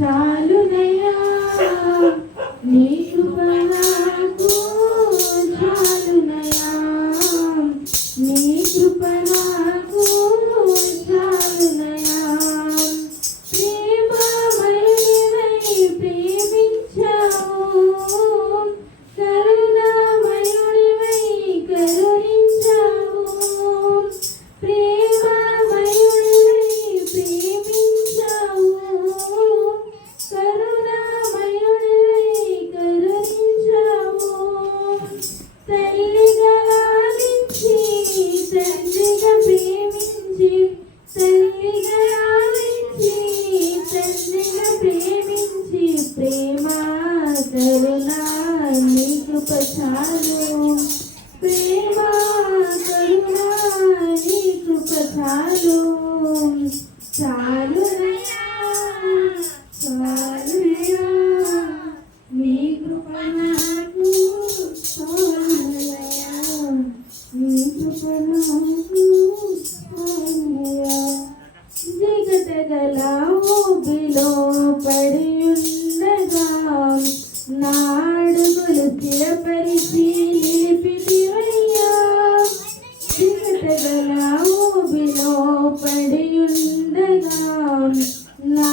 చాలునయ్యా. నీ 心虽然 గల ఊబిలో పడి ఉండగా నాడుగులు స్థిరపరిచి నిలిపితివయ్యా. చిరత గల ఊబిలో పడి నా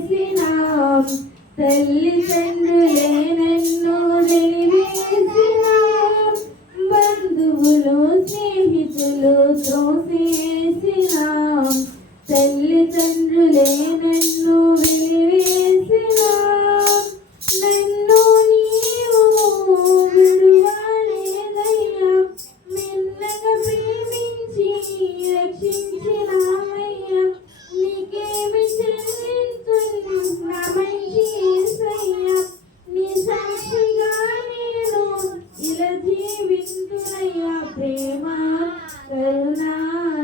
చేసినాం. తల్లిదండ్రులే నన్ను వెలివేసినాం బంధువులు స్నేహితులు త్రోసేసినాం. తల్లిదండ్రులే నన్ను వెలివే